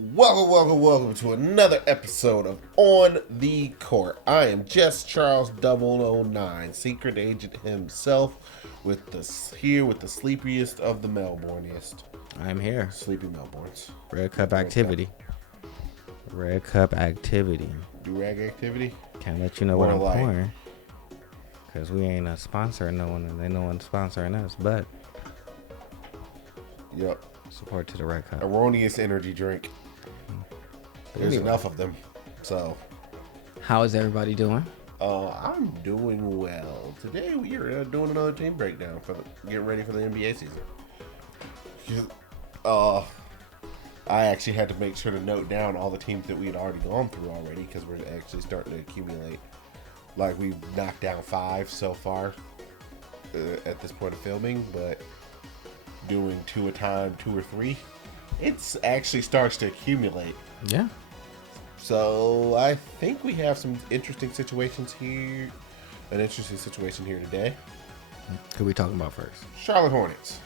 Welcome to another episode of On the Court. I am just Charles 009, secret agent himself, with the sleepiest of the Melbourneiest. I'm here. Sleepy Melbournes. Red Cup activity. Red Cup activity. Do-rag activity? Can't let you know what I'm pouring. Because we ain't a sponsor of no one, and they no one sponsoring us, but Yep. support to the Red Cup. Erroneous energy drink. There's Anyway. enough of them. So, How is everybody doing? I'm doing well. Today we are doing another team breakdown for getting ready for the NBA season. I actually had to make sure to note down all the teams that we had already gone through already because we're actually starting to accumulate. Like, we've knocked down 5 so far at this point of filming, but doing 2 a time, 2 or 3, it's actually starts to accumulate. Yeah. So I think we have some interesting situations here. An interesting situation here today. Who we talking about first? Charlotte Hornets.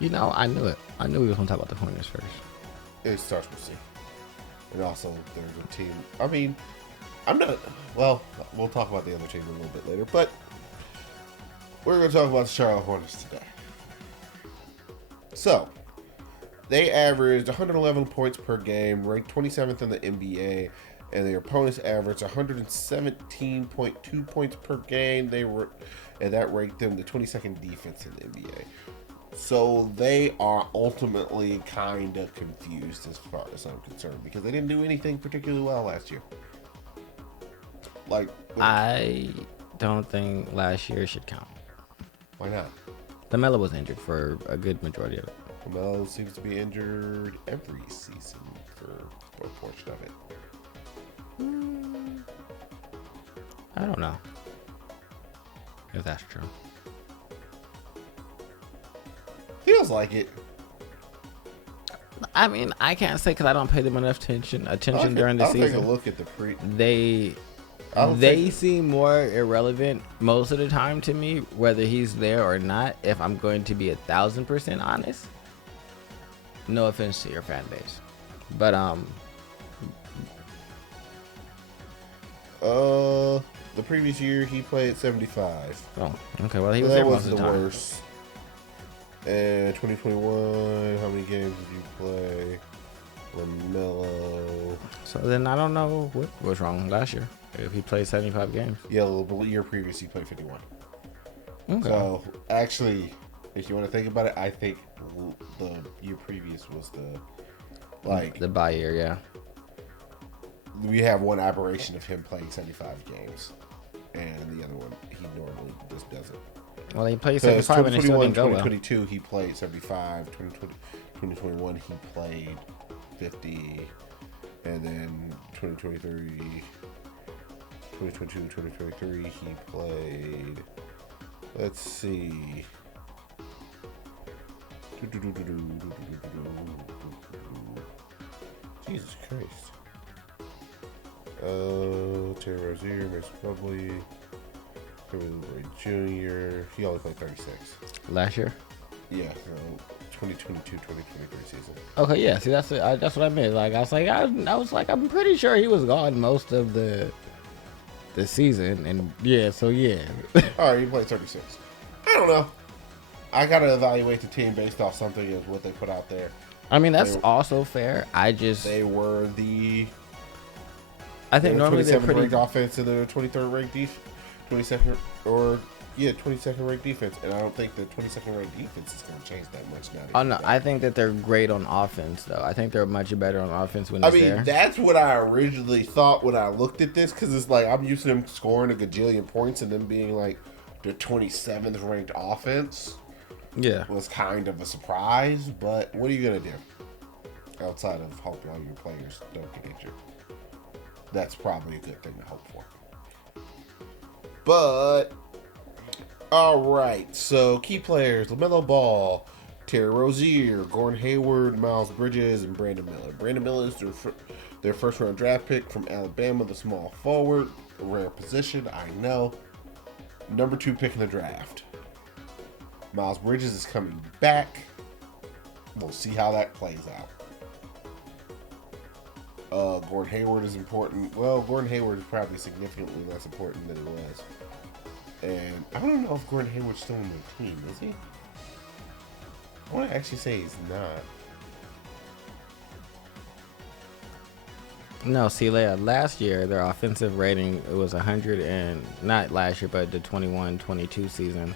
You know, I knew it. I knew we was going to talk about the Hornets first. It starts with C. And also, there's a team. I mean, I'm not. Well, we'll talk about the other team a little bit later. But we're going to talk about the Charlotte Hornets today. So, they averaged 111 points per game, ranked 27th in the NBA, and their opponents averaged 117.2 points per game. And that ranked them the 22nd defense in the NBA. So they are ultimately kind of confused as far as I'm concerned because they didn't do anything particularly well last year. I don't think last year should count. Why not? The Melo was injured for a good majority of it. Melo seems to be injured every season for a portion of it. I don't know if that's true. Feels like it. I mean, I can't say because I don't pay them enough attention during the I'll season. take a look at the pre. They seem more irrelevant most of the time to me, whether he's there or not. If I'm going to be 1,000% honest, no offense to your fan base, but the previous year he played 75. oh, okay. Well, he So was that there was most of the the time. worst. And 2021, how many games did you play? Melo. So then I don't know what was wrong last year if he played 75 games. Yeah, the year previous he played 51. Okay. So actually, if you want to think about it, I think the year previous was the bye year, yeah. We have one aberration of him playing 75 games, and the other one he normally just doesn't. Well, he played 75 and it still didn't go well. 2022 he played 75. 2021 he played 50, and then 2022, 2023 he played. Let's see. Jesus Christ. Terry Rozier, Mason Plumlee, Ray Jr. He only played 36. Last year. Yeah, 2022-2023 season. Okay, yeah. See, that's what I meant. Like, I was like, I'm pretty sure he was gone most of the season, and yeah. So yeah. All right, he played 36. I don't know. I gotta evaluate the team based off something as what they put out there. I mean, that's also fair. They were I think normally they're 27th pretty. ranked offense and the 23rd ranked defense, 22nd ranked defense, and I don't think the 22nd ranked defense is going to change that much now. Oh no, I think that they're great on offense though. I think they're much better on offense when it's there. That's what I originally thought when I looked at this, because it's like I'm used to them scoring a gajillion points and them being like the 27th ranked offense. Yeah, Was kind of a surprise, but what are you going to do outside of hope all your players don't get injured? That's probably a good thing to hope for. But all right, so key players: LaMelo Ball, Terry Rozier, Gordon Hayward, Miles Bridges, and Brandon Miller. Brandon Miller is their first-round draft pick from Alabama, the small forward, a rare position, I know. Number 2 pick in the draft. Miles Bridges is coming back. We'll see how that plays out. Gordon Hayward is important. Well, Gordon Hayward is probably significantly less important than he was. And I don't know if Gordon Hayward's still on the team, is he? I want to actually say he's not. No, see, last year, their offensive rating, it was 100 and, not last year, but the 21-22 season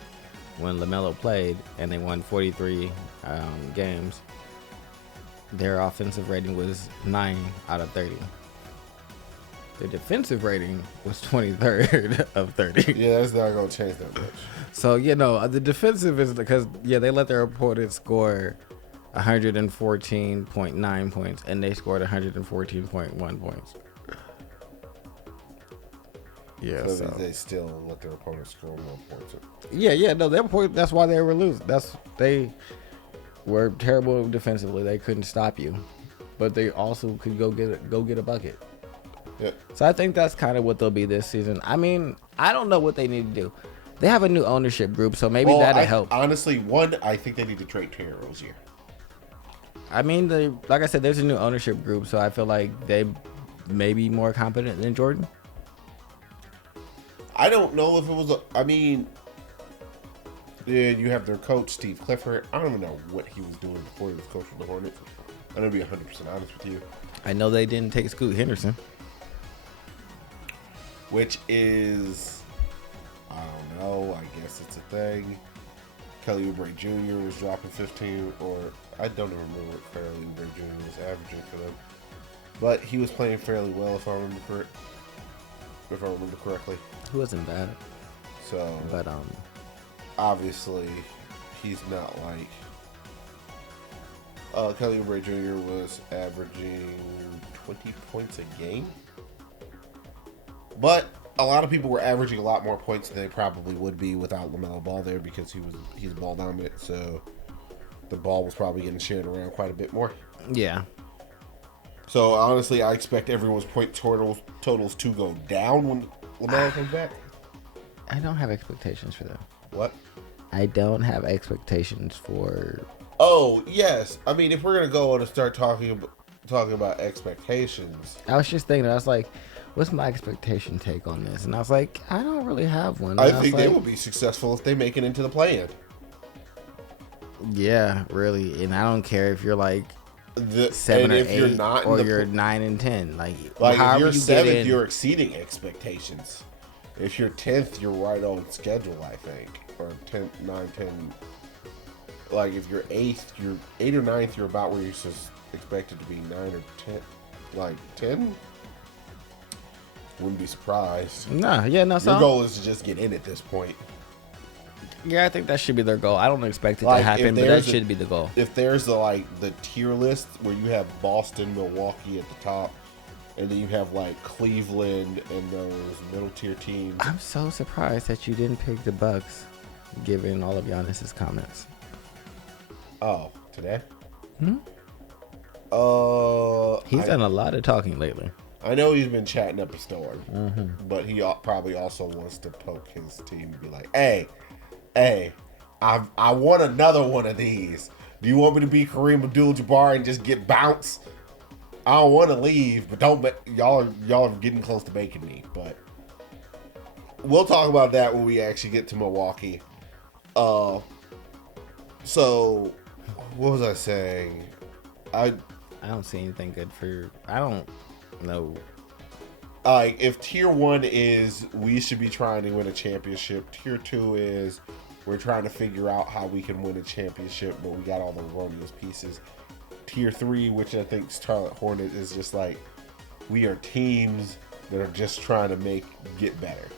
when LaMelo played and they won 43 games. Their offensive rating was 9 out of 30. Their defensive rating was 23rd of 30. Yeah, that's not going to change that much. So, the defensive is because, they let their opponent score 114.9 points, and they scored 114.1 points. Yeah, so they still let their opponent score more points. That's why they were losing. They were terrible defensively. They couldn't stop you, but they also could go get a bucket. Yeah. So I think that's kind of what they'll be this season. I mean, I don't know what they need to do. They have a new ownership group, so maybe that'll help. Honestly, I think they need to trade Terry Rozier. I mean, like I said, there's a new ownership group, so I feel like they may be more competent than Jordan. I don't know if it was you have their coach, Steve Clifford. I don't even know what he was doing before he was coaching the Hornets. I'm going to be 100% honest with you. I know they didn't take Scoot Henderson. Which is, I don't know, I guess it's a thing. Kelly Oubre Jr. was dropping 15, or I don't even remember what Kelly Oubre Jr. was averaging for them. But he was playing fairly well, if I remember correctly. He wasn't bad. So, but obviously, he's not like Kelly Oubre Jr. was averaging 20 points a game. But a lot of people were averaging a lot more points than they probably would be without LaMelo Ball there because he's ball dominant. So the ball was probably getting shared around quite a bit more. Yeah. So honestly, I expect everyone's point totals to go down when LaMelo comes back. I don't have expectations for them. What? I don't have expectations for. Oh yes, I mean if we're gonna go on and start talking about expectations, I was just thinking. I was like, what's my expectation take on this? And I was like, I don't really have one. I think they will be successful if they make it into the play-in. Yeah, really. And I don't care if you're like 7 or 8 you're 9 and 10. Like if you're 7th, you're exceeding expectations. If you're 10th, you're right on schedule, I think. Or 10, 9, 10. Like if you're 8th, you're 8 or 9th, you're about where you're expected to be 9 or 10. Like 10? Wouldn't be surprised. No. Your goal is to just get in at this point. Yeah, I think that should be their goal. I don't expect it to happen, but that should be the goal. If there's the tier list where you have Boston, Milwaukee at the top, and then you have like Cleveland and those middle tier teams. I'm so surprised that you didn't pick the Bucks, given all of Giannis's comments. Oh, today? He's done a lot of talking lately. I know he's been chatting up a storm, but he probably also wants to poke his team and be like, hey, I want another one of these. Do you want me to be Kareem Abdul-Jabbar and just get bounced? I don't want to leave, but y'all are getting close to making me. But we'll talk about that when we actually get to Milwaukee. So what was I saying? I don't see anything good for. I don't know. If tier 1 is we should be trying to win a championship, tier 2 is we're trying to figure out how we can win a championship, but we got all the erroneous pieces. Tier 3, which I think Charlotte Hornets is just like we are teams that are just trying to get better,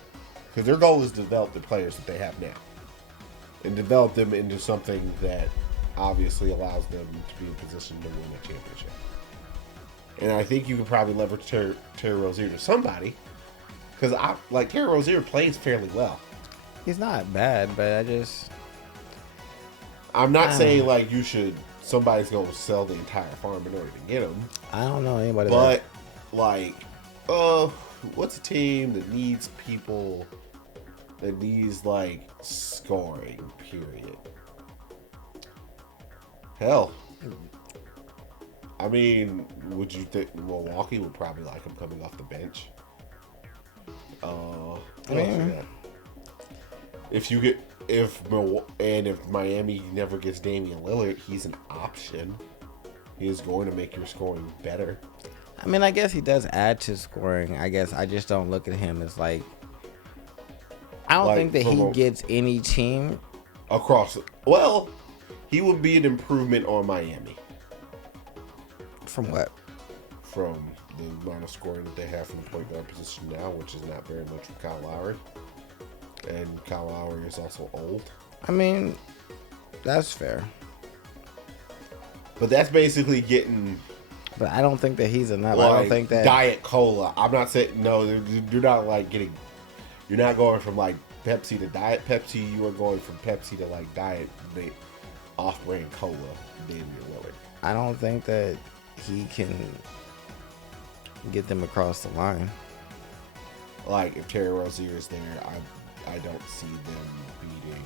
because their goal is to develop the players that they have now and develop them into something that obviously allows them to be in position to win a championship. And I think you could probably leverage Terry Rozier to somebody, because Terry Rozier plays fairly well. He's not bad, but I'm not saying somebody's going to sell the entire farm in order to get him. I don't know anybody. But what's a team that needs people, that needs scoring? Period. Hell. I mean, would you think Milwaukee would probably like him coming off the bench? What else you got? If Miami never gets Damian Lillard, he's an option. He is going to make your scoring better. I mean, I guess he does add to scoring. I guess I just don't look at him as like. I don't think that he gets any team across. Well, he would be an improvement on Miami. From what? From the amount of scoring that they have from the point guard position now, which is not very much from Kyle Lowry. And Kyle Lowry is also old. I mean, that's fair. But that's basically getting. But I don't think that he's enough. Like I don't think that Diet Cola. I'm not saying no. You're not like getting. You're not going from like Pepsi to Diet Pepsi. You are going from Pepsi to like Diet off-brand Cola. Damian Lillard. I don't think that he can get them across the line. Like if Terry Rozier is there, I don't see them beating.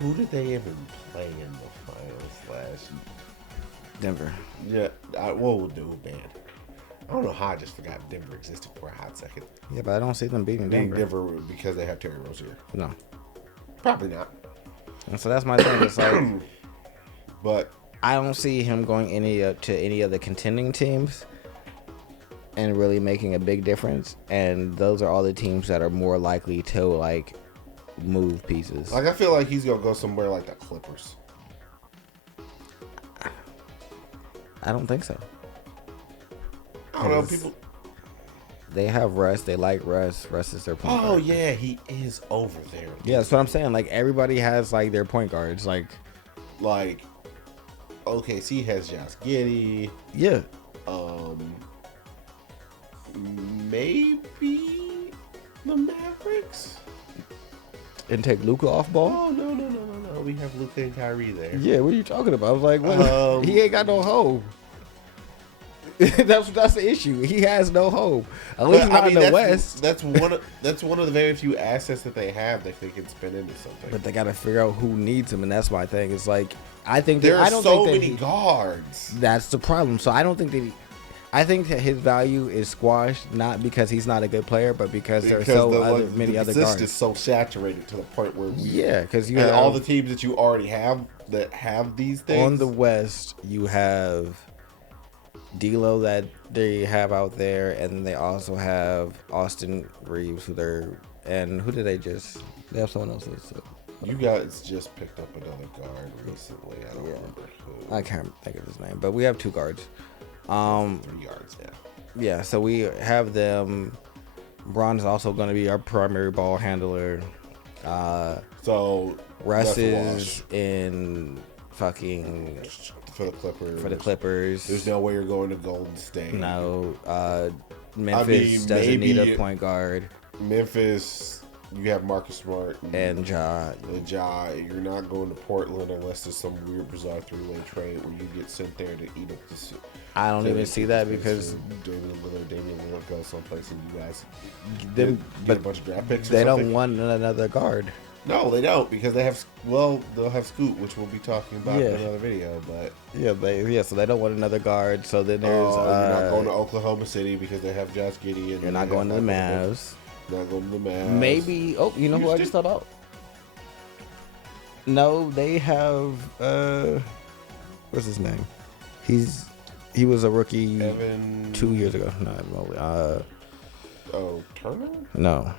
Who did they even play in the finals last year? Denver. Yeah, what we'll do, man. I don't know how I just forgot Denver existed for a hot second. Yeah, but I don't see them beating Denver. Because they have Terry Rozier. No. Probably not. And so that's my thing. It's like, but I don't see him going to any of the contending teams and really making a big difference. And those are all the teams that are more likely to like move pieces. Like I feel like he's gonna go somewhere like the Clippers. I don't think so. I don't know. People. They have Russ. They like Russ. Russ is their point guard. Oh yeah, he is over there. Yeah, that's what I'm saying. Like everybody has like their point guards. Like OKC has Josh Giddey. Yeah. Maybe the Mavericks. And take Luka off ball? Oh no. We have Luka and Kyrie there. Yeah, what are you talking about? I was like, what? He ain't got no home. that's the issue. He has no home. At least not in the West. That's one of the very few assets that they have that they can spin into something. But they got to figure out who needs him, and that's my thing. It's like I think there are so many guards. That's the problem. So I don't think that. I think that his value is squashed not because he's not a good player, but because there are many other guards. The is so saturated to the point where because you have have all the teams that you already have that have these things. On the West, you have D'Lo that they have out there, and they also have Austin Reeves, who did they have someone else. You guys just picked up another guard recently. I don't remember who. I can't think of his name, but we have two guards. 3 yards, yeah. Yeah, so we have them. Bron is also going to be our primary ball handler. So Russ is in fucking for the Clippers. For the Clippers, there's no way you're going to Golden State. No, Memphis doesn't need a point guard. Memphis. You have Marcus Smart and Ja. You're not going to Portland unless there's some weird, bizarre 3-way trade where you get sent there to eat up this. I don't even see that because Damian Lillard goes someplace and you guys get a bunch of draft picks. They don't want another guard. No, they don't because they'll have Scoot, which we'll be talking about in another video. But so they don't want another guard. So then there's you're not going to Oklahoma City because they have Josh Giddey, and you're not going to the Mavs. Not going to the Mavs. Maybe. Oh, you know who I just thought about? No, they have. What's his name? He was a rookie Evan... 2 years ago. No, Turner? No.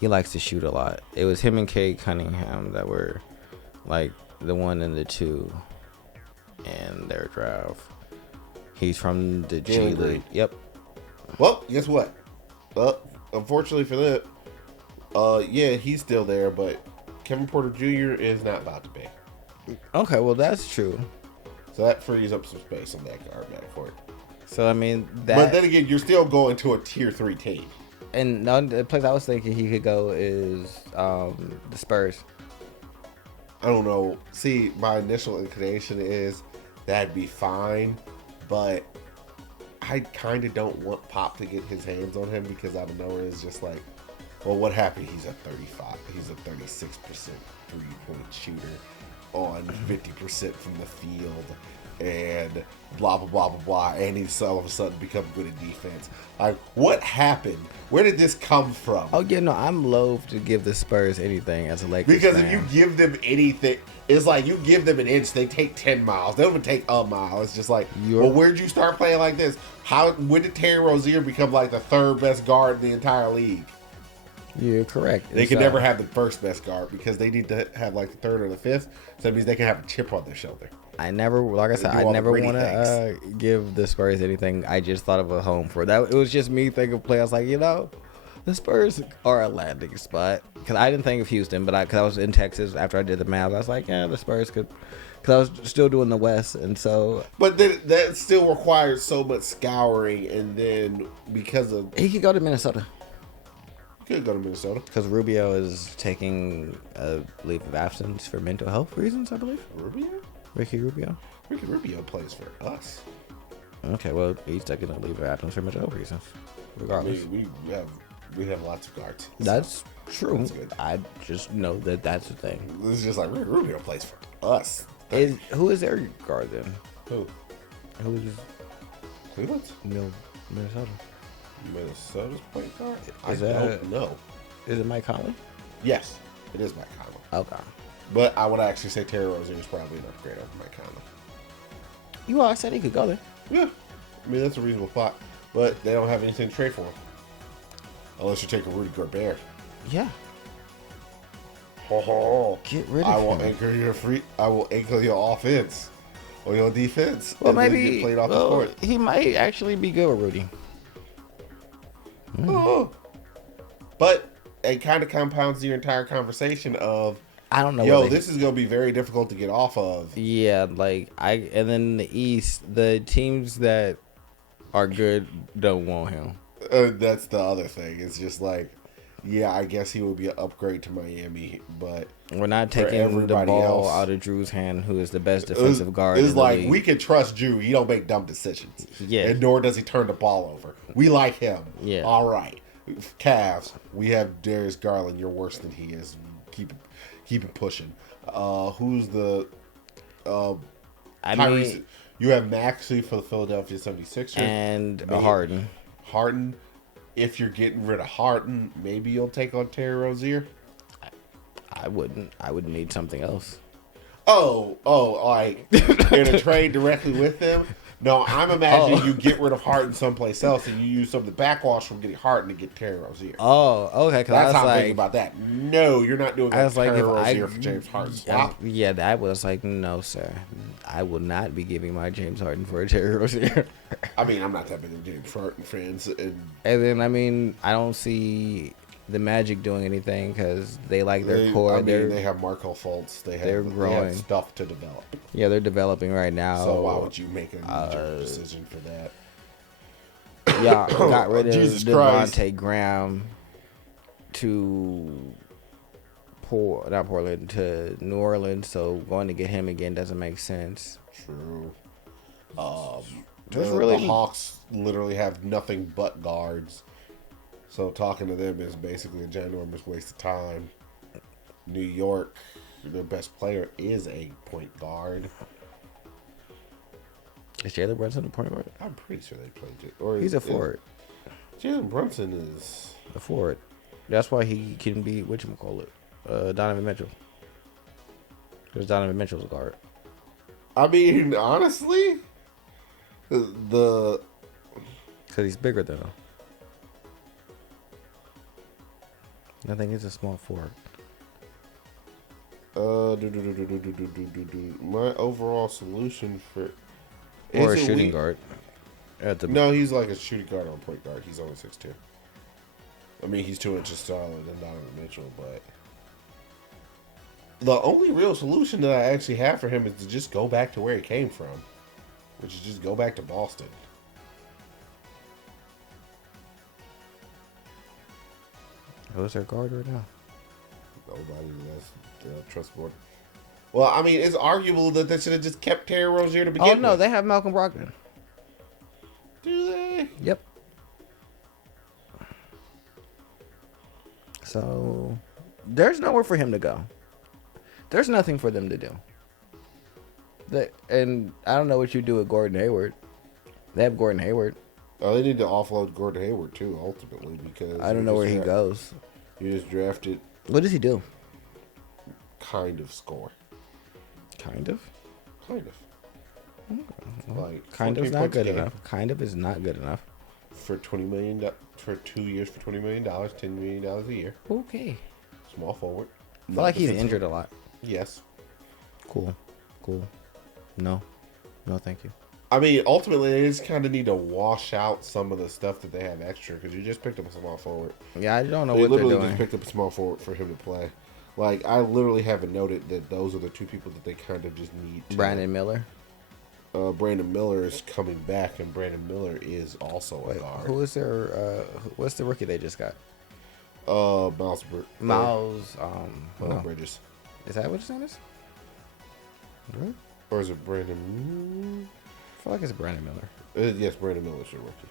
He likes to shoot a lot. It was him and Cade Cunningham that were like the 1 and the 2 in their draft. He's from the G League. Yep. Well, guess what? Unfortunately for them, he's still there, but Kevin Porter Jr. is not about to be. Okay, well that's true. So that frees up some space on that guard backcourt. So I mean but then again, you're still going to a tier 3 team. And the place I was thinking he could go is the Spurs. I don't know. See, my initial inclination is that'd be fine, but I kind of don't want Pop to get his hands on him because out of nowhere it's just like, well, what happened? He's a 36% 3-point shooter. on 50% from the field and blah, blah, blah, blah, blah, and he's all of a sudden become good at defense. Like, what happened? Where did this come from? Oh, yeah, no, I'm loath to give the Spurs anything as a Lakers Because fan. if you give them anything, it's like you give them an inch, they take 10 miles. They don't even take a mile. It's just like, well, where'd you start playing like this? When did Terry Rozier become like the third best guard in the entire league? You're correct. They can never have the first best guard because they need to have like the third or the fifth. So that means they can have a chip on their shoulder. I never, like I said, I never want to give the Spurs anything. I just thought of a home for that. It was just me thinking of play. I was like, the Spurs are a landing spot. Because I didn't think of Houston, but because I was in Texas after I did the Mavs, I was like, yeah, the Spurs could. Because I was still doing the West, and so. But then that still requires so much scouring, and then because of. He could go to Minnesota. He could go to Minnesota. Because Rubio is taking a leave of absence for mental health reasons, I believe. Rubio? Ricky Rubio plays for us. Okay, well, he's taking a leave of absence for mental health reasons. Regardless. I mean, we have lots of guards. That's true. That's good. I just know that's the thing. It's just like Rubio plays for us. Who is their guard then? Who? Who is Cleveland? Minnesota? Minnesota's point guard? I don't know. Is it Mike Conley? Yes, it is Mike Conley. Okay. But I would actually say Terry Rozier is probably an upgrade over Mike Conley. You all said he could go there. Yeah. I mean, that's a reasonable thought. But they don't have anything to trade for him. Unless you're taking Rudy Gobert. Yeah. Get rid of I will him. I will anchor your offense or your defense. Well, and then maybe get played off the court. he might actually be good with Rudy. Oh. But it kind of compounds your entire conversation of, I don't know. This is going to be very difficult to get off of. Yeah, and then the East, the teams that are good don't want him. That's the other thing. It's just like, yeah, I guess he would be an upgrade to Miami, but we're not taking the ball out of Drew's hand, who is the best defensive guard. It's like we can trust Drew. He don't make dumb decisions. Yeah, and nor does he turn the ball over. We like him. Yeah. All right. Cavs. We have Darius Garland. You're worse than he is. Keep it pushing. Who's the? You have Maxey for the Philadelphia 76ers and Harden. Harden. If you're getting rid of Harden, maybe you'll take on Terry Rozier. I wouldn't. I would need something else. Like in a trade directly with them? No, I'm imagining you get rid of Harden someplace else and you use some of the backwash from getting Harden to get Terry Rozier. Oh, okay. That's how I'm thinking about that. No, you're not doing Terry Rozier for James Harden swap. Yeah, that was like, no, sir. I will not be giving my James Harden for a Terry Rozier. I mean, I'm not that big of James Harden fans. And then, I mean, I don't see the Magic doing anything because they like their core. I mean, they have Markelle Fultz. They're growing. They have stuff to develop. Yeah, they're developing right now. So why would you make a decision for that? Yeah, got rid of Devontae Graham to to New Orleans. So going to get him again doesn't make sense. True. The Hawks literally have nothing but guards. So talking to them is basically a ginormous waste of time. New York, their best player is a point guard. Is Jalen Brunson a point guard? I'm pretty sure they played it. Or he's a forward. Jalen Brunson is a forward. That's why he can be Donovan Mitchell. Because Donovan Mitchell's a guard. I mean, honestly, because he's bigger than him. I think he's a small forward. My overall solution for or a shooting guard. No, he's like a shooting guard on point guard. He's only 6'2". I mean, he's 2 inches taller than Donovan Mitchell, but the only real solution that I actually have for him is to just go back to where he came from, which is just go back to Boston. Who's their guard right now? Nobody. That's trustworthy. Well, I mean, it's arguable that they should have just kept Terry Rozier to begin with. Oh, no, they have Malcolm Brogdon. Do they? Yep. So, there's nowhere for him to go. There's nothing for them to do. And I don't know what you do with Gordon Hayward. They have Gordon Hayward. Oh, they need to offload Gordon Hayward too, ultimately, because I don't know where he goes. You just drafted. What does he do? Kind of score. Kind of. Kind of. Well, Like kind of is not good enough. Kind of is not good enough. For $20 million for 2 years for $20 million, $10 million a year. Okay. Small forward. I feel like he's injured a lot. Yes. Cool. No, thank you. I mean, ultimately, they just kind of need to wash out some of the stuff that they have extra because you just picked up a small forward. Yeah, I don't know They what they're literally doing. just picked up a small forward for him to play. Like, I literally haven't noted that those are the two people that they kind of just need to. Brandon Miller. Brandon Miller is coming back, and Brandon Miller is also a guard. Who is their? What's the rookie they just got? Miles. Bridges. Is that what his name is? Really? Or is it Brandon? I feel like it's Brandon Miller. Yes, Brandon Miller is your rookie.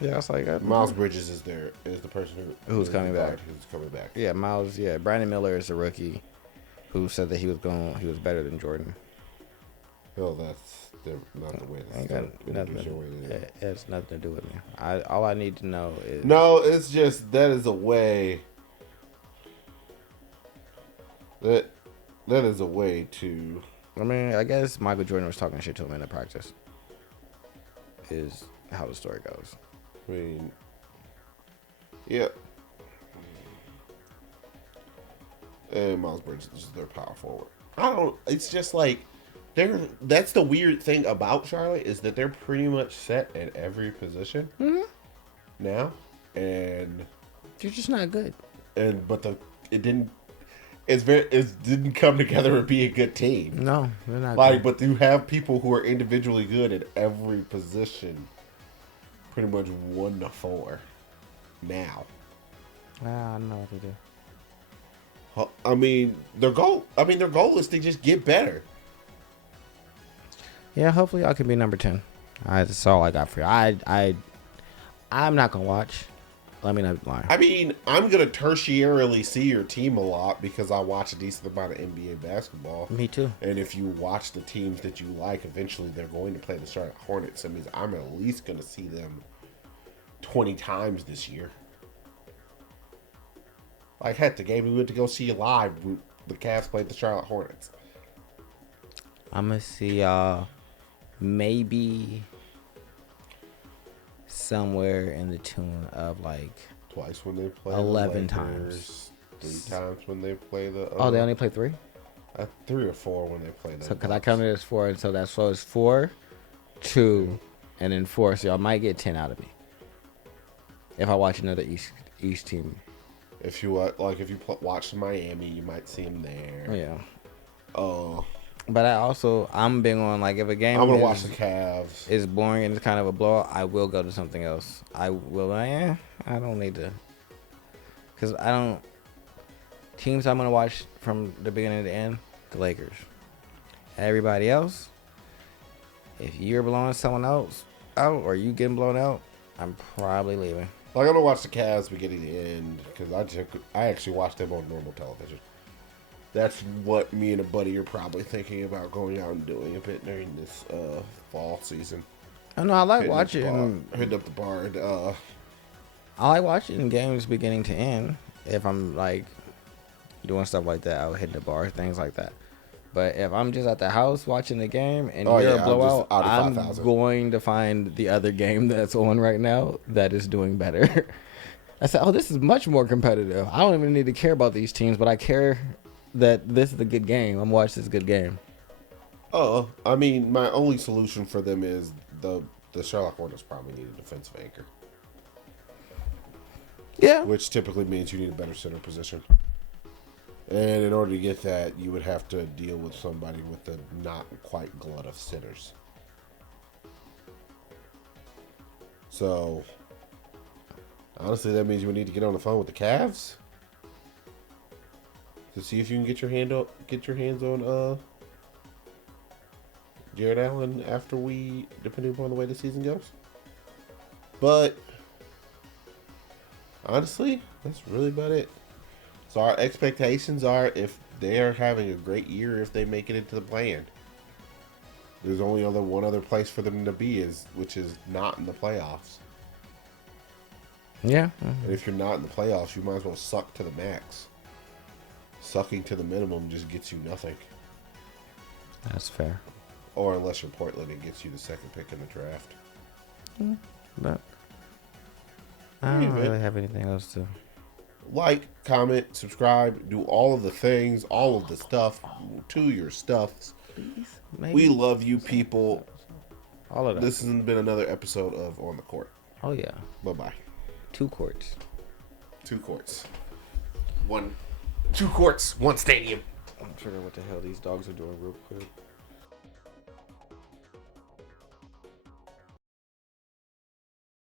Yeah, it's like Miles Bridges is the person who's coming back. Who's coming back? Yeah, Miles. Yeah, Brandon Miller is the rookie who said that he was better than Jordan. Well, that's not the way. It has nothing to do with me. All I need to know is it's just that is a way. That is a way to. I mean, I guess Michael Jordan was talking shit to him in the practice. Is how the story goes. I mean, yeah. And Miles Bridges is their power forward. It's just like that's the weird thing about Charlotte is that they're pretty much set at every position now, and they're just not good. It didn't come together and be a good team. No, they're not. Good. But you have people who are individually good at every position. Pretty much 1 to 4 now. I don't know what to do. I mean, their goal is to just get better. Yeah, hopefully y'all can be number 10. That's all I got for you. I'm not gonna watch. Let me not lie. I mean, I'm gonna tertiarily see your team a lot because I watch a decent amount of NBA basketball. Me too. And if you watch the teams that you like, eventually they're going to play the Charlotte Hornets. That means I'm at least gonna see them 20 times this year. Like, heck, the game we went to go see live, the Cavs played the Charlotte Hornets. I'm gonna see y'all maybe somewhere in the tune of like twice when they play 11 the Lakers, times. 3 times when they play the. They only play 3. 3 or 4 when they play the. So because I counted it as 4, and so it's 4, 2, and then 4. So y'all might get 10 out of me if I watch another East team. If you watch Miami, you might see them there. Yeah. But I'm big on, like, if a game I'm gonna watch the Cavs. Is boring and it's kind of a blowout, I will go to something else. I don't need to, because teams I'm gonna watch from the beginning to the end, the Lakers. Everybody else, if you're blowing someone else out or you getting blown out, I'm probably leaving. Like, I'm gonna watch the Cavs beginning to end because I actually watched them on normal television. That's what me and a buddy are probably thinking about going out and doing a bit during this fall season. I know I like hitting up the bar. And, I like watching games beginning to end. If I'm like doing stuff like that, I'll hit the bar, things like that. But if I'm just at the house watching the game and you're a blowout, I'm going to find the other game that's on right now that is doing better. I said, this is much more competitive. I don't even need to care about these teams, but I care that this is a good game. I'm watching this good game. I mean, my only solution for them is the Charlotte Hornets probably need a defensive anchor. Yeah. Which typically means you need a better center position. And in order to get that, you would have to deal with somebody with a not quite glut of sitters. So, honestly, that means you would need to get on the phone with the Cavs to see if you can get your hands on Jared Allen depending upon the way the season goes. But honestly, that's really about it. So our expectations are if they are having a great year, if they make it into the play-in. There's only one other place for them to be which is not in the playoffs. Yeah. And if you're not in the playoffs, you might as well suck to the max. Sucking to the minimum just gets you nothing. That's fair. Or unless you're Portland, it gets you the second pick in the draft. But I don't really have anything else to. Like, comment, subscribe, do all of the things, all of the stuff to your stuffs. We love you people. All of that. This has been another episode of On the Court. Oh, yeah. Bye-bye. 2 courts. 2 courts. 2 courts, 1 stadium. I'm trying to what the hell these dogs are doing real quick.